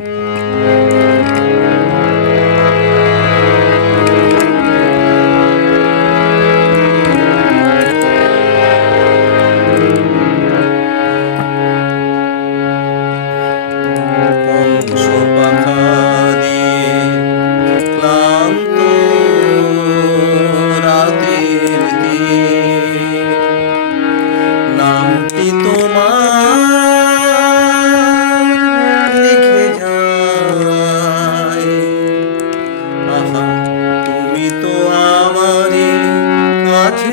아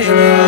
Savior.